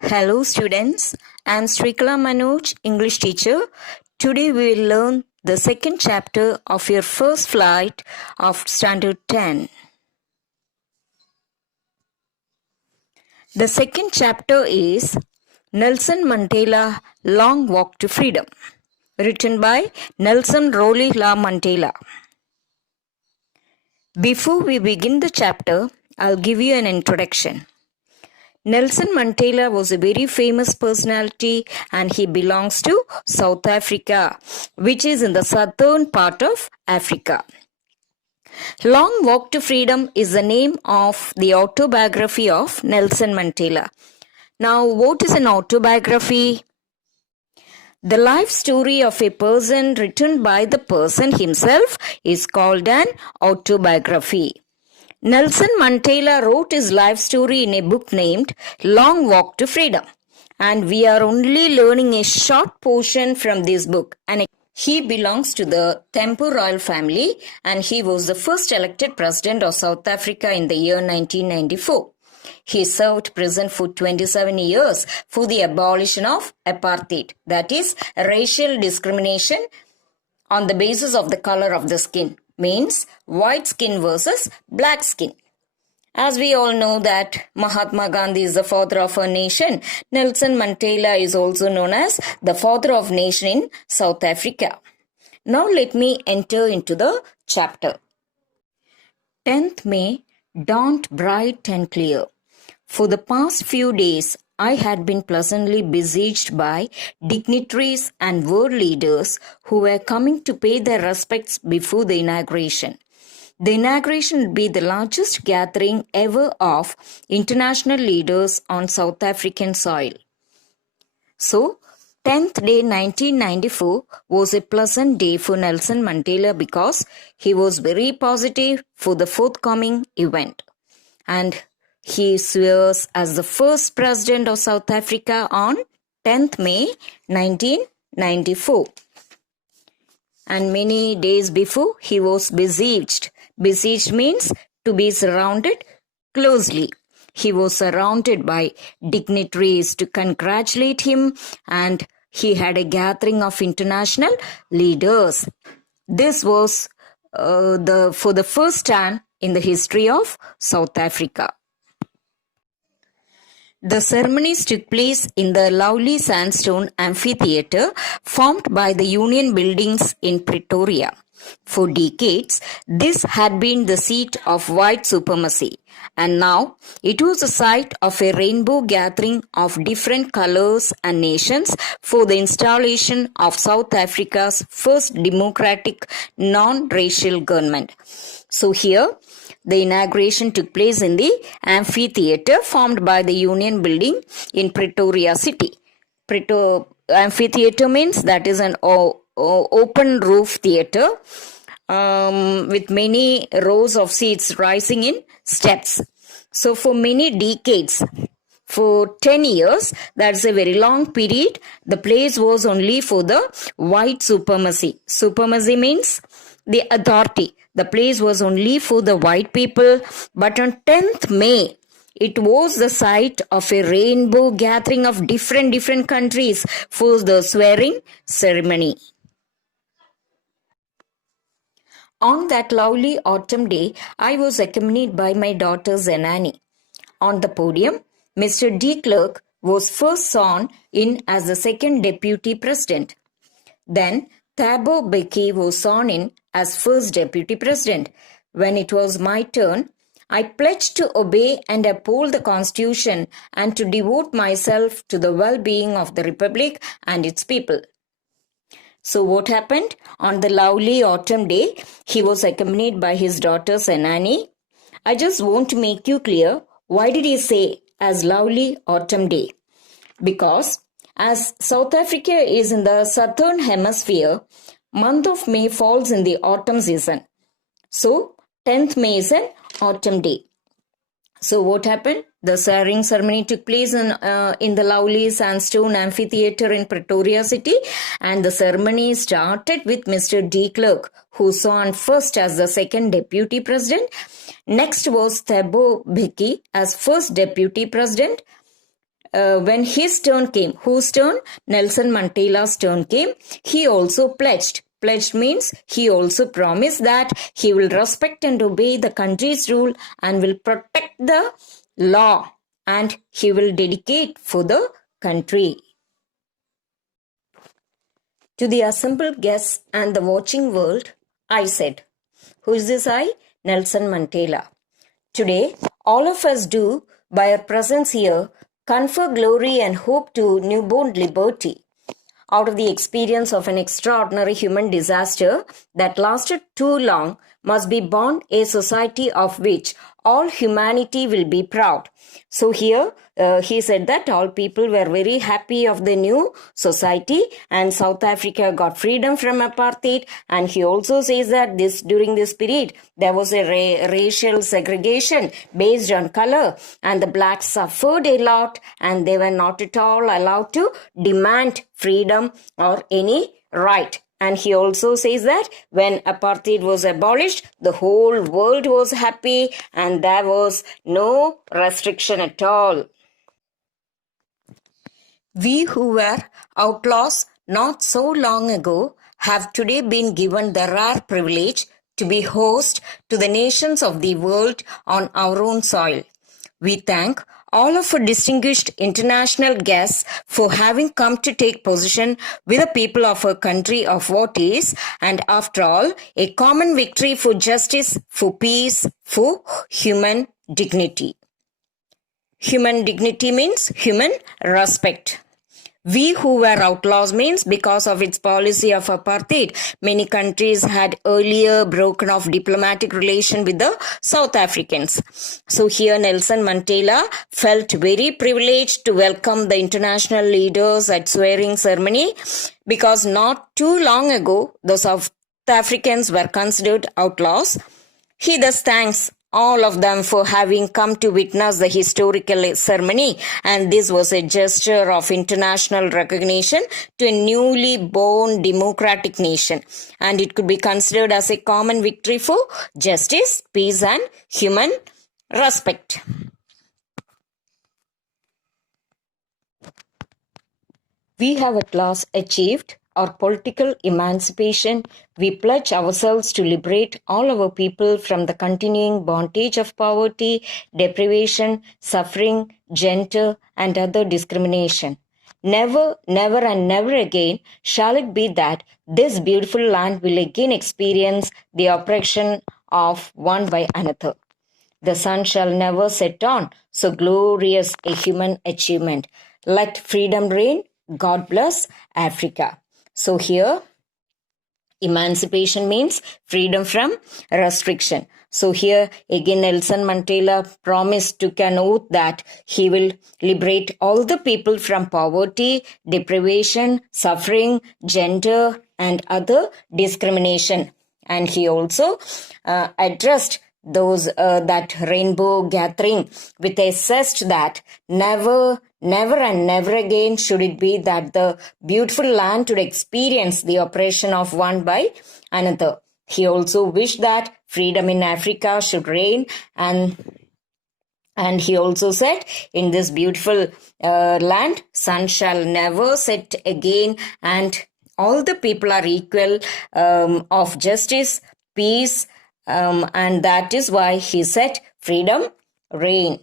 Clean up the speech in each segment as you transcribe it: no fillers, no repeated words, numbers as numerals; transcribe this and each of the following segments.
Hello students, I am Srikala Manoj, English teacher. Today we will learn the second chapter of your first flight of Standard 10. The second chapter is Nelson Mandela Long Walk to Freedom, written by Nelson Rolihlahla Mandela. Before we begin the chapter, I'll give you an introduction. Nelson Mandela was a very famous personality and he belongs to South Africa, which is in the southern part of Africa. Long Walk to Freedom is the name of the autobiography of Nelson Mandela. Now, what is an autobiography? The life story of a person written by the person himself is called an autobiography. Nelson Mandela wrote his life story in a book named Long Walk to Freedom, and we are only learning a short portion from this book. And he belongs to the Tambo royal family, and he was the first elected president of South Africa in the year 1994. He served prison for 27 years for the abolition of apartheid, that is, racial discrimination on the basis of the color of the skin. Means white skin versus black skin. As we all know that Mahatma Gandhi is the father of our nation, Nelson Mandela is also known as the father of nation in South Africa. Now let me enter into the chapter. 10th May dawned bright and clear. For the past few days, I had been pleasantly besieged by dignitaries and world leaders who were coming to pay their respects before the inauguration. The inauguration would be the largest gathering ever of international leaders on South African soil. So, 10th day 1994 was a pleasant day for Nelson Mandela because he was very positive for the forthcoming event. And he swears as the first president of South Africa on 10th May 1994. And many days before, he was besieged. Besieged means to be surrounded closely. He was surrounded by dignitaries to congratulate him, and he had a gathering of international leaders. This was for the first time in the history of South Africa. The ceremonies took place in the lovely sandstone amphitheatre formed by the Union Buildings in Pretoria. For decades, this had been the seat of white supremacy, and now it was the site of a rainbow gathering of different colors and nations for the installation of South Africa's first democratic non-racial government. So here, the inauguration took place in the amphitheatre formed by the Union Building in Pretoria City. Amphitheatre means that is an open roof theatre with many rows of seats rising in steps. So for many decades, for 10 years, that's a very long period, the place was only for the white supremacy. Supremacy means the authority. The place was only for the white people, but on 10th May, it was the site of a rainbow gathering of different countries for the swearing ceremony. On that lovely autumn day, I was accompanied by my daughter Zenani. On the podium, Mr. de Klerk was first sworn in as the second deputy president. Then Thabo Mbeki was sworn in as first deputy president. When it was my turn, I pledged to obey and uphold the constitution and to devote myself to the well-being of the republic and its people. So what happened? On the lovely autumn day, he was accompanied by his daughter Senani. I just want to make you clear, why did he say as lovely autumn day? Because as South Africa is in the southern hemisphere, month of May falls in the autumn season. So 10th May is an autumn day. So what happened? The swearing ceremony took place in the lovely sandstone amphitheatre in Pretoria City, and the ceremony started with Mr. de Klerk, who sworn first as the second deputy president. Next was Thabo Mbeki as first deputy president. when his turn came, whose turn? Nelson Mandela's turn came, he also pledged. Pledged means he also promised that he will respect and obey the country's rule and will protect the law, and he will dedicate for the country. To the assembled guests and the watching world, I said, who is this I? Nelson Mandela. Today, all of us do, by our presence here, confer glory and hope to newborn liberty. Out of the experience of an extraordinary human disaster that lasted too long, must be born a society of which all humanity will be proud. So here he said that all people were very happy of the new society, and South Africa got freedom from apartheid. And he also says that during this period there was a racial segregation based on color, and the blacks suffered a lot, and they were not at all allowed to demand freedom or any right. And he also says that when apartheid was abolished, the whole world was happy and there was no restriction at all. We who were outlaws not so long ago have today been given the rare privilege to be host to the nations of the world on our own soil. We thank all of our distinguished international guests for having come to take position with the people of our country of what is, and after all, a common victory for justice, for peace, for human dignity. Human dignity means human respect. We who were outlaws means because of its policy of apartheid, many countries had earlier broken off diplomatic relation with the South Africans. So here Nelson Mandela felt very privileged to welcome the international leaders at swearing ceremony, because not too long ago the South Africans were considered outlaws. He thus thanks all of them for having come to witness the historical ceremony, and this was a gesture of international recognition to a newly born democratic nation, and it could be considered as a common victory for justice, peace and human respect. We have at last achieved our political emancipation. We pledge ourselves to liberate all our people from the continuing bondage of poverty, deprivation, suffering, gender, and other discrimination. Never, never, and never again shall it be that this beautiful land will again experience the oppression of one by another. The sun shall never set on so glorious a human achievement. Let freedom reign. God bless Africa. So here, emancipation means freedom from restriction. So here again Nelson Mandela promised, took an oath that he will liberate all the people from poverty, deprivation, suffering, gender and other discrimination. And he also addressed those that rainbow gathering with a zest that never and never again should it be that the beautiful land would experience the oppression of one by another. He also wished that freedom in Africa should reign, and he also said, in this beautiful land, sun shall never set again, and all the people are equal of justice, peace, and that is why he said, freedom reign.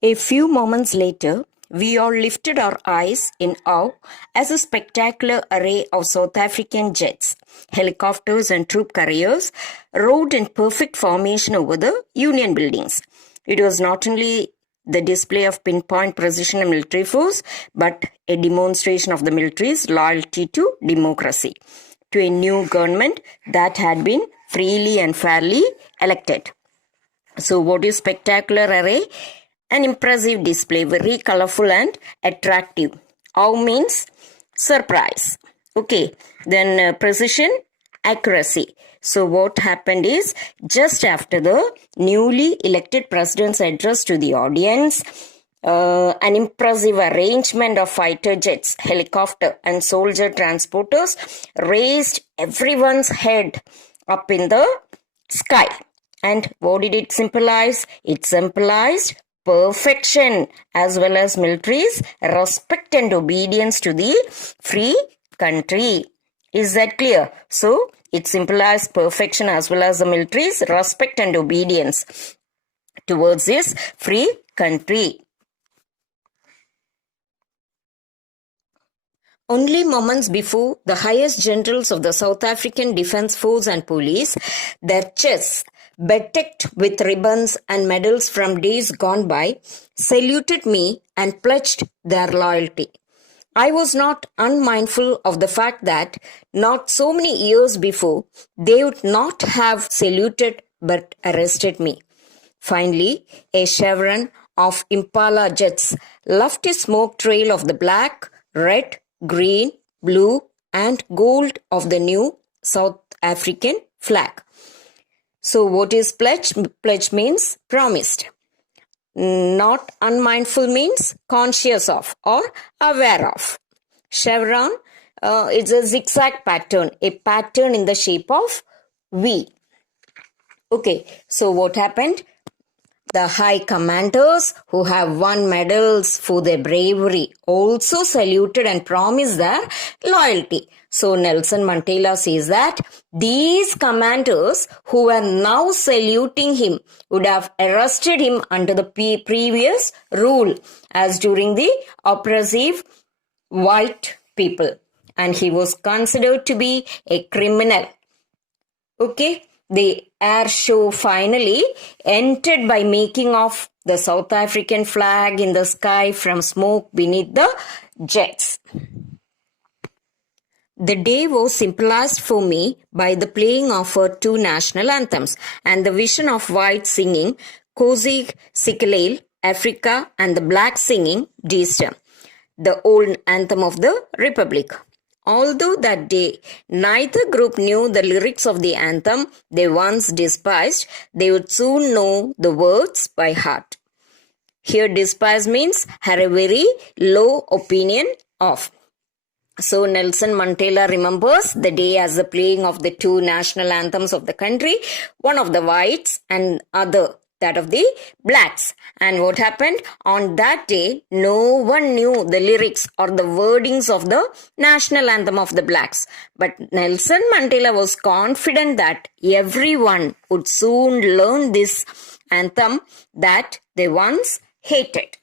A few moments later, we all lifted our eyes in awe as a spectacular array of South African jets, helicopters and troop carriers rode in perfect formation over the Union buildings. It was not only the display of pinpoint precision and military force, but a demonstration of the military's loyalty to democracy, to a new government that had been freely and fairly elected. So what is spectacular array? An impressive display, very colorful and attractive. Awe means surprise. Okay, then precision, accuracy. So what happened is, just after the newly elected president's address to the audience, an impressive arrangement of fighter jets, helicopter and soldier transporters raised everyone's head up in the sky. And what did it symbolize? It symbolized perfection as well as military's respect and obedience to the free country. Is that clear? So, it symbolizes perfection as well as the military's respect and obedience towards this free country. Only moments before, the highest generals of the South African Defence Force and Police, their chests bedecked with ribbons and medals from days gone by, saluted me and pledged their loyalty. I was not unmindful of the fact that not so many years before, they would not have saluted but arrested me. Finally, a chevron of Impala jets left a smoke trail of the black, red, green, blue, and gold of the new South African flag. So, what is pledge? Pledge means promised. Not unmindful means conscious of or aware of. Chevron, it's a zigzag pattern, a pattern in the shape of V. Okay, so what happened? The high commanders who have won medals for their bravery also saluted and promised their loyalty. So Nelson Mandela says that these commanders who were now saluting him would have arrested him under the previous rule as during the oppressive white people, and he was considered to be a criminal. Okay, the air show finally ended by making off the South African flag in the sky from smoke beneath the jets. The day was symbolized for me by the playing of our two national anthems and the vision of white singing Kosi Sikelel, Africa, and the black singing Easter, the old anthem of the Republic. Although that day neither group knew the lyrics of the anthem they once despised, they would soon know the words by heart. Here despise means had a very low opinion of. So Nelson Mandela remembers the day as the playing of the two national anthems of the country, one of the whites and other that of the blacks. And what happened? On that day, no one knew the lyrics or the wordings of the national anthem of the blacks. But Nelson Mandela was confident that everyone would soon learn this anthem that they once hated.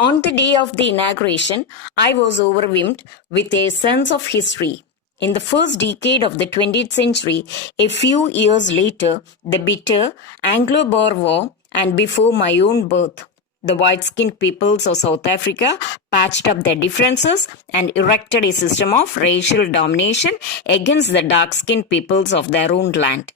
On the day of the inauguration, I was overwhelmed with a sense of history. In the first decade of the 20th century, a few years later, the bitter Anglo-Boer War and before my own birth, the white-skinned peoples of South Africa patched up their differences and erected a system of racial domination against the dark-skinned peoples of their own land.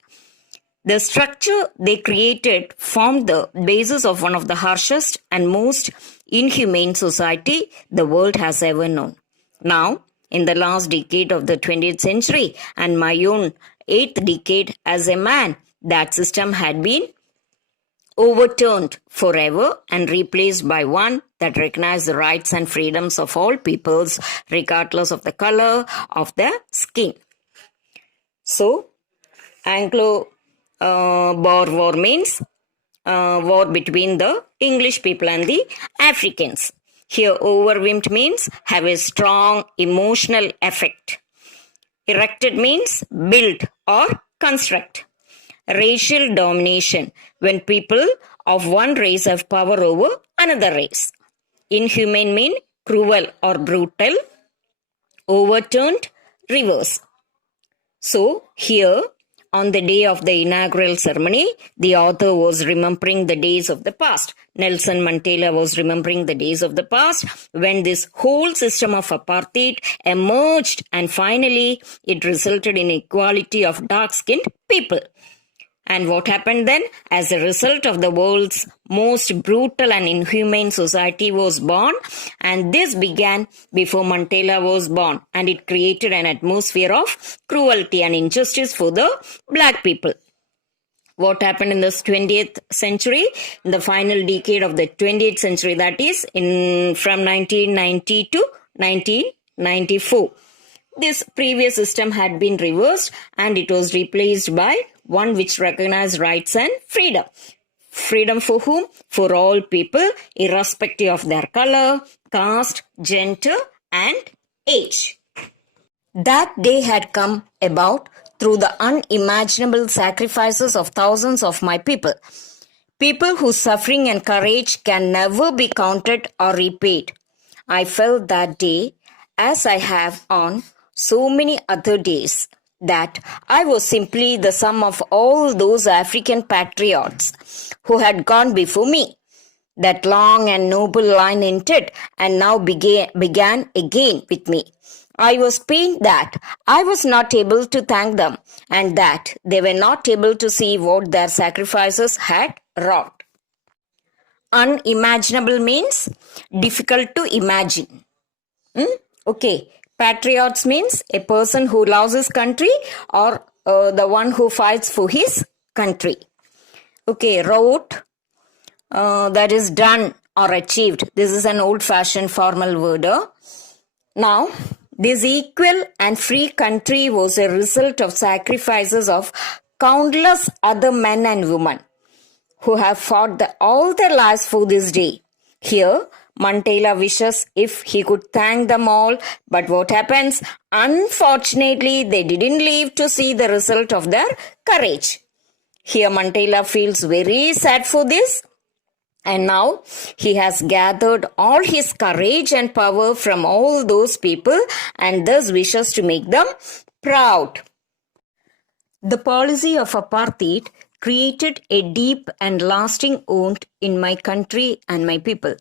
The structure they created formed the basis of one of the harshest and most inhumane society the world has ever known. Now, in the last decade of the 20th century and my own 8th decade as a man, that system had been overturned forever and replaced by one that recognized the rights and freedoms of all peoples, regardless of the color of their skin. So, Anglo-Boer War means war between the English people and the Africans. Here, overwhelmed means have a strong emotional effect. Erected means build or construct. Racial domination, when people of one race have power over another race. Inhumane mean cruel or brutal. Overturned, reverse. So, here, on the day of the inaugural ceremony, the author was remembering the days of the past. Nelson Mandela was remembering the days of the past when this whole system of apartheid emerged and finally it resulted in equality of dark-skinned people. And what happened then? As a result of the world's most brutal and inhumane society was born, and this began before Mandela was born, and it created an atmosphere of cruelty and injustice for the black people. What happened in this 20th century? In the final decade of the 20th century, that is from 1990 to 1994. This previous system had been reversed and it was replaced by one which recognized rights and freedom. Freedom for whom? For all people, irrespective of their color, caste, gender, and age. That day had come about through the unimaginable sacrifices of thousands of my people. People whose suffering and courage can never be counted or repaid. I felt that day, as I have on so many other days, that I was simply the sum of all those African patriots who had gone before me. That long and noble line ended and now began again with me. I was pained that I was not able to thank them and that they were not able to see what their sacrifices had wrought. Unimaginable means difficult to imagine. Okay, patriots means a person who loves his country or the one who fights for his country. Okay, wrote, that is done or achieved. This is an old-fashioned formal word. Now, this equal and free country was a result of sacrifices of countless other men and women who have fought all their lives for this day. Here, Mandela wishes if he could thank them all, but what happens? Unfortunately, they didn't live to see the result of their courage. Here, Mandela feels very sad for this. And now he has gathered all his courage and power from all those people and thus wishes to make them proud. The policy of apartheid created a deep and lasting wound in my country and my people.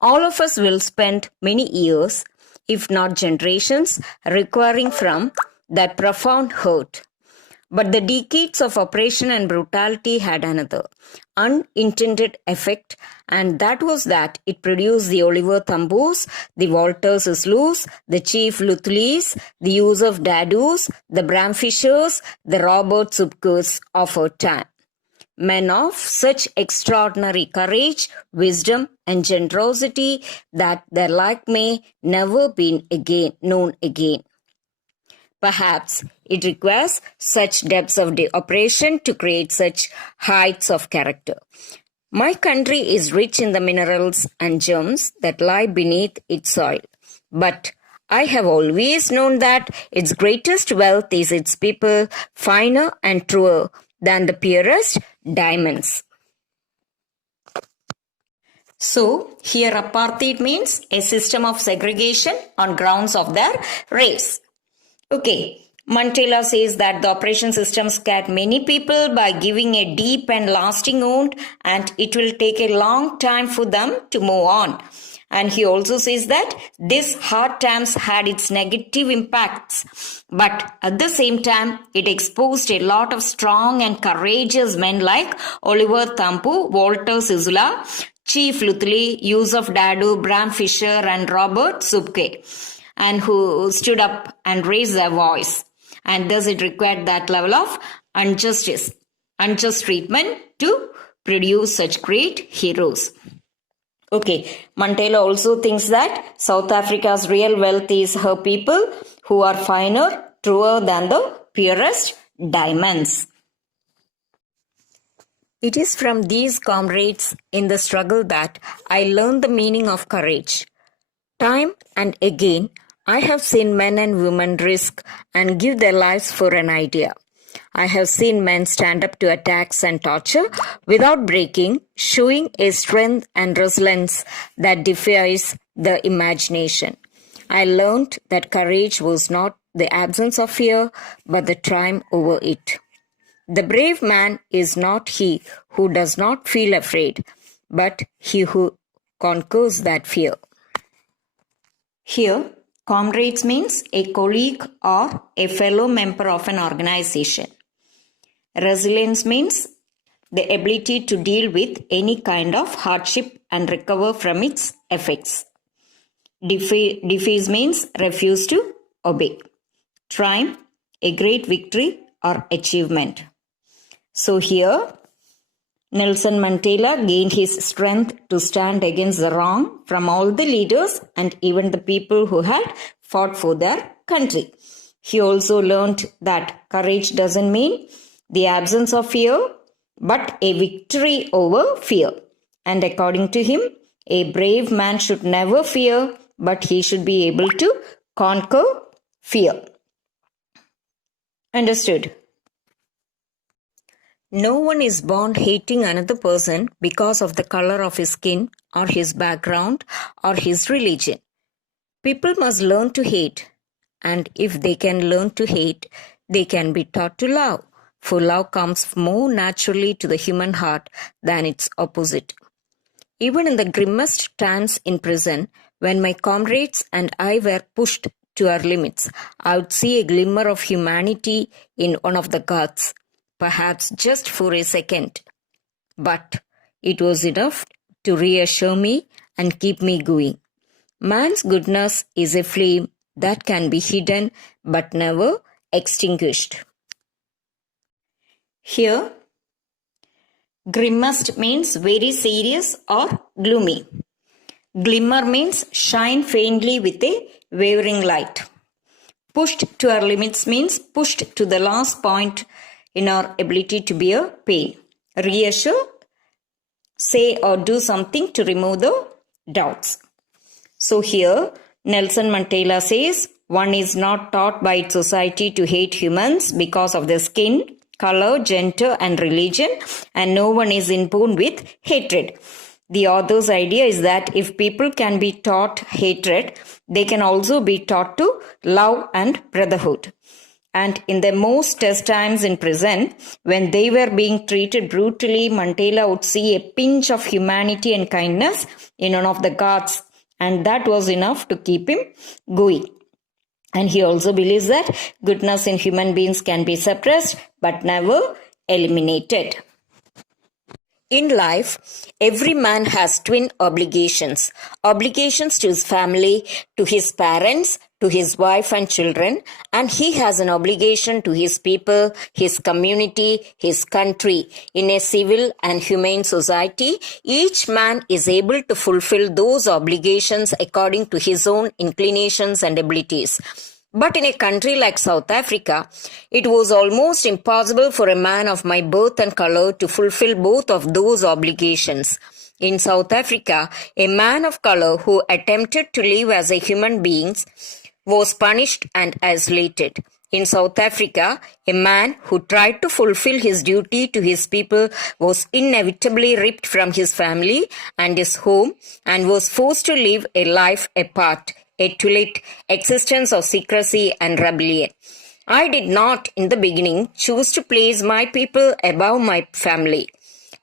All of us will spend many years, if not generations, recovering from that profound hurt. But the decades of oppression and brutality had another unintended effect, and that was that it produced the Oliver Thambos, the Walter Sislus, the Chief Luthlis, the Yusuf Dadus, the Bram Fishers, the Robert Subkes of our time. Men of such extraordinary courage, wisdom, and generosity that their like may never be known again. Perhaps it requires such depths of oppression to create such heights of character. My country is rich in the minerals and gems that lie beneath its soil. But I have always known that its greatest wealth is its people, finer and truer than the purest diamonds. So, here apartheid means a system of segregation on grounds of their race. Okay, Mandela says that the oppression system scared many people by giving a deep and lasting wound, and it will take a long time for them to move on. And he also says that this hard times had its negative impacts, but at the same time, it exposed a lot of strong and courageous men like Oliver Tambo, Walter Sisulu, Chief Luthuli, Yusuf Dadu, Bram Fisher, and Robert Subke, and who stood up and raised their voice. And thus it required that level of unjust treatment to produce such great heroes. Okay, Mandela also thinks that South Africa's real wealth is her people who are finer, truer than the purest diamonds. It is from these comrades in the struggle that I learned the meaning of courage. Time and again, I have seen men and women risk and give their lives for an idea. I have seen men stand up to attacks and torture without breaking, showing a strength and resilience that defies the imagination. I learned that courage was not the absence of fear, but the triumph over it. The brave man is not he who does not feel afraid, but he who conquers that fear. Here, comrades means a colleague or a fellow member of an organization. Resilience means the ability to deal with any kind of hardship and recover from its effects. Defeat means refuse to obey. Triumph, a great victory or achievement. So here, Nelson Mandela gained his strength to stand against the wrong from all the leaders and even the people who had fought for their country. He also learned that courage doesn't mean the absence of fear, but a victory over fear. And according to him, a brave man should never fear, but he should be able to conquer fear. Understood? No one is born hating another person because of the color of his skin or his background or his religion. People must learn to hate, and if they can learn to hate, they can be taught to love, for love comes more naturally to the human heart than its opposite. Even in the grimmest times in prison, when my comrades and I were pushed to our limits, I would see a glimmer of humanity in one of the guards, perhaps just for a second. But it was enough to reassure me and keep me going. Man's goodness is a flame that can be hidden but never extinguished. Here, grimmest means very serious or gloomy. Glimmer means shine faintly with a wavering light. Pushed to our limits means pushed to the last point in our ability to bear pain. Reassure, say or do something to remove the doubts. So here, Nelson Mandela says, one is not taught by its society to hate humans because of their skin, color, gender and religion, and no one is inborn with hatred. The author's idea is that if people can be taught hatred, they can also be taught to love and brotherhood. And in the most test times in prison, when they were being treated brutally, Mandela would see a pinch of humanity and kindness in one of the guards, and that was enough to keep him going. And he also believes that goodness in human beings can be suppressed but never eliminated. In life, every man has twin obligations. Obligations to his family, to his parents, to his wife and children, and he has an obligation to his people, his community, his country. In a civil and humane society, each man is able to fulfill those obligations according to his own inclinations and abilities. But in a country like South Africa, it was almost impossible for a man of my birth and color to fulfill both of those obligations. In South Africa, a man of color who attempted to live as a human being was punished and isolated. In South Africa, a man who tried to fulfill his duty to his people was inevitably ripped from his family and his home and was forced to live a life apart, a tulip existence of secrecy and rebellion. I did not, in the beginning, choose to place my people above my family.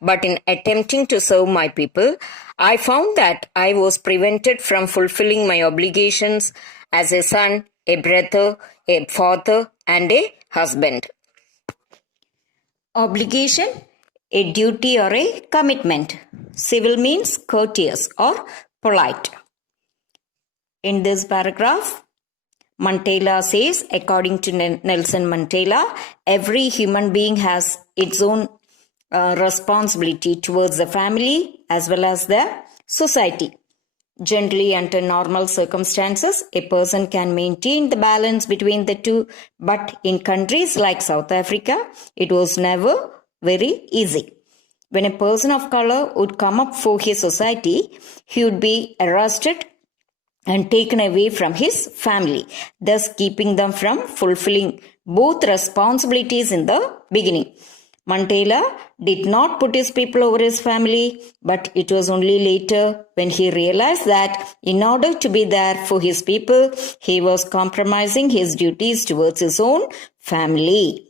But in attempting to serve my people, I found that I was prevented from fulfilling my obligations as a son, a brother, a father, and a husband. Obligation, a duty or a commitment. Civil means courteous or polite. In this paragraph, Mandela says, according to Nelson Mandela, every human being has its own responsibility towards the family as well as the society. Generally, under normal circumstances, a person can maintain the balance between the two, but in countries like South Africa, it was never very easy. When a person of color would come up for his society, he would be arrested and taken away from his family, thus keeping them from fulfilling both responsibilities in the beginning. Mandela did not put his people over his family, but it was only later when he realized that in order to be there for his people, he was compromising his duties towards his own family.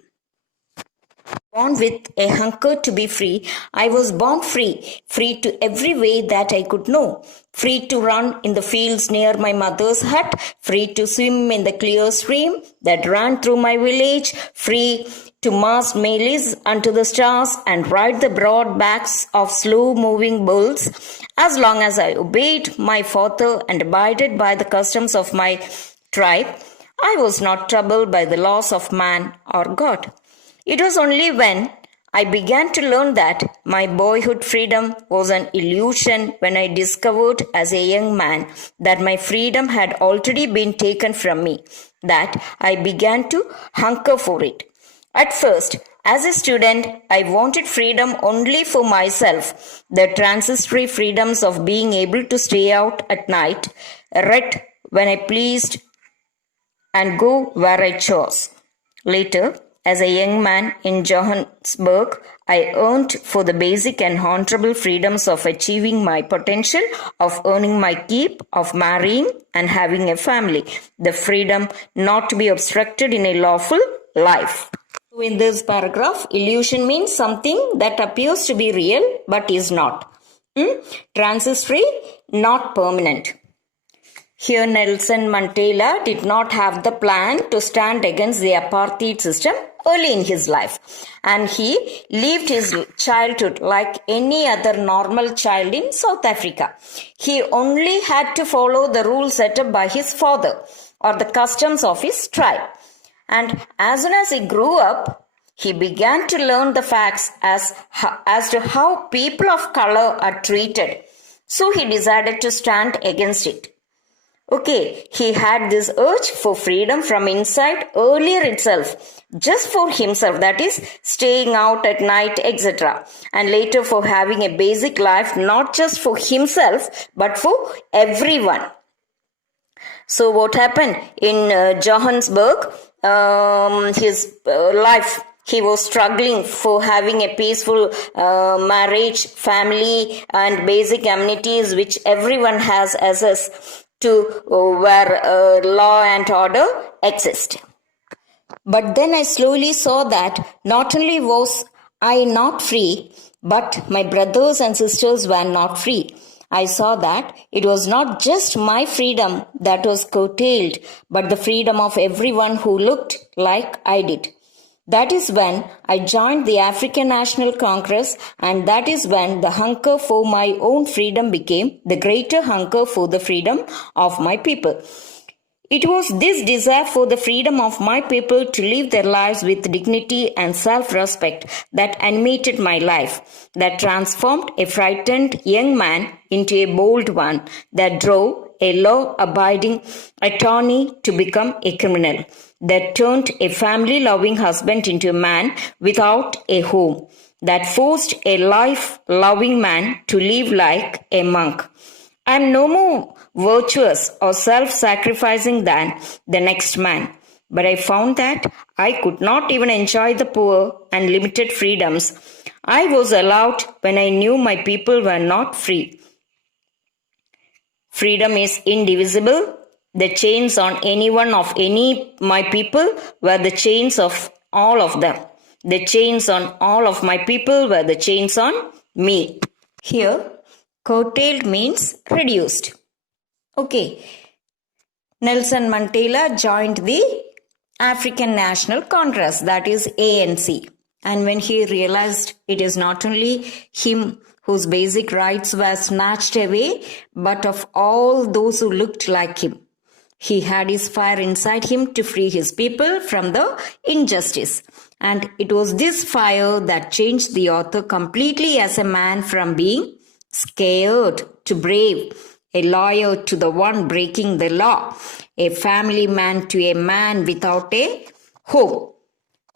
Born with a hunger to be free, I was born free, free to every way that I could know, free to run in the fields near my mother's hut, free to swim in the clear stream that ran through my village, free to mast maize unto the stars and ride the broad backs of slow-moving bulls. As long as I obeyed my father and abided by the customs of my tribe, I was not troubled by the laws of man or God. It was only when I began to learn that my boyhood freedom was an illusion when I discovered as a young man that my freedom had already been taken from me, that I began to hunker for it. At first, As a student, I wanted freedom only for myself, the transitory freedoms of being able to stay out at night, read when I pleased, and go where I chose. Later, as a young man in Johannesburg, I yearned for the basic and honorable freedoms of achieving my potential, of earning my keep, of marrying and having a family, the freedom not to be obstructed in a lawful life. So in this paragraph, illusion means something that appears to be real but is not. Transitory, not permanent. Here Nelson Mandela did not have the plan to stand against the apartheid system early in his life, and he lived his childhood like any other normal child in South Africa. He only had to follow the rules set up by his father or the customs of his tribe. And as soon as he grew up, he began to learn the facts as to how people of color are treated. So he decided to stand against it. Okay, he had this urge for freedom from inside earlier itself, just for himself, that is, staying out at night, etc. And later for having a basic life, not just for himself, but for everyone. So what happened in Johannesburg? His life, he was struggling for having a peaceful marriage, family, and basic amenities which everyone has access to where law and order exist. But then I slowly saw that not only was I not free, but my brothers and sisters were not free. I saw that it was not just my freedom that was curtailed, but the freedom of everyone who looked like I did. That is when I joined the African National Congress, and that is when the hunger for my own freedom became the greater hunger for the freedom of my people. It was this desire for the freedom of my people to live their lives with dignity and self-respect that animated my life, that transformed a frightened young man into a bold one, that drove a law-abiding attorney to become a criminal, that turned a family-loving husband into a man without a home, that forced a life-loving man to live like a monk. I am no more virtuous or self-sacrificing than the next man, but I found that I could not even enjoy the poor and limited freedoms I was allowed when I knew my people were not free. Freedom is indivisible. The chains on any one of my people were the chains of all of them. The chains on all of my people were the chains on me. Here, curtailed means reduced. Okay. Nelson Mandela joined the African National Congress, that is ANC. And when he realized it is not only him whose basic rights were snatched away, but of all those who looked like him, he had his fire inside him to free his people from the injustice. And it was this fire that changed the author completely as a man from being scared to brave, a lawyer to the one breaking the law, a family man to a man without a home,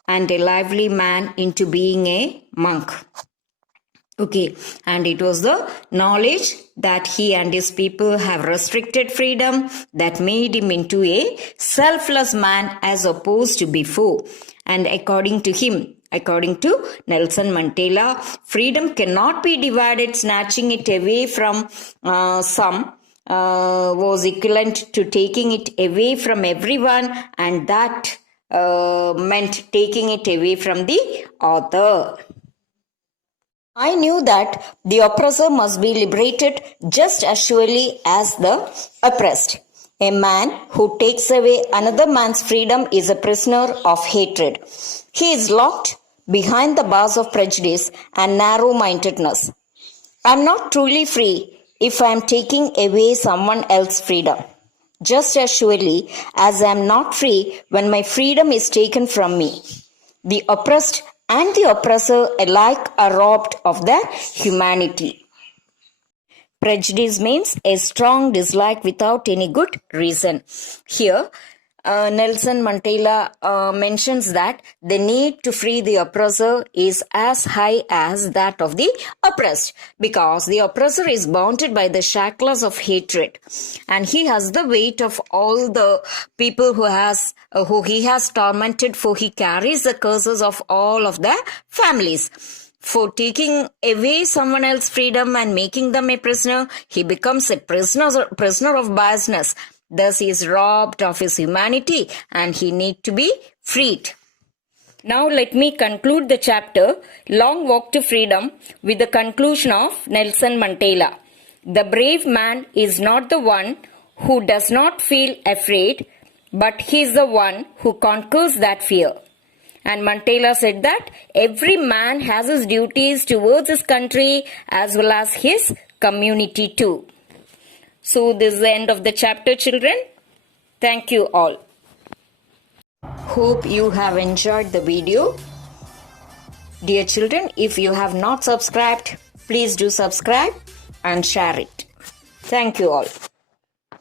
and a lively man into being a monk. Okay, and it was the knowledge that he and his people have restricted freedom that made him into a selfless man as opposed to before. And according to him, according to Nelson Mandela, freedom cannot be divided. Snatching it away from some was equivalent to taking it away from everyone, and that meant taking it away from the author. I knew that the oppressor must be liberated just as surely as the oppressed. A man who takes away another man's freedom is a prisoner of hatred. He is locked behind the bars of prejudice and narrow-mindedness. I am not truly free if I am taking away someone else's freedom, just as surely as I am not free when my freedom is taken from me. The oppressed and the oppressor alike are robbed of their humanity. Prejudice means a strong dislike without any good reason. Here, Nelson Mandela mentions that the need to free the oppressor is as high as that of the oppressed, because the oppressor is bounded by the shackles of hatred, and he has the weight of all the people who he has tormented, for he carries the curses of all of their families. For taking away someone else's freedom and making them a prisoner, he becomes a prisoner of biasness. Thus, he is robbed of his humanity and he needs to be freed. Now, let me conclude the chapter, Long Walk to Freedom, with the conclusion of Nelson Mandela. The brave man is not the one who does not feel afraid, but he is the one who conquers that fear. And Mandela said that every man has his duties towards his country as well as his community too. So this is the end of the chapter, children. Thank you all. Hope you have enjoyed the video. Dear children, if you have not subscribed, please do subscribe and share it. Thank you all.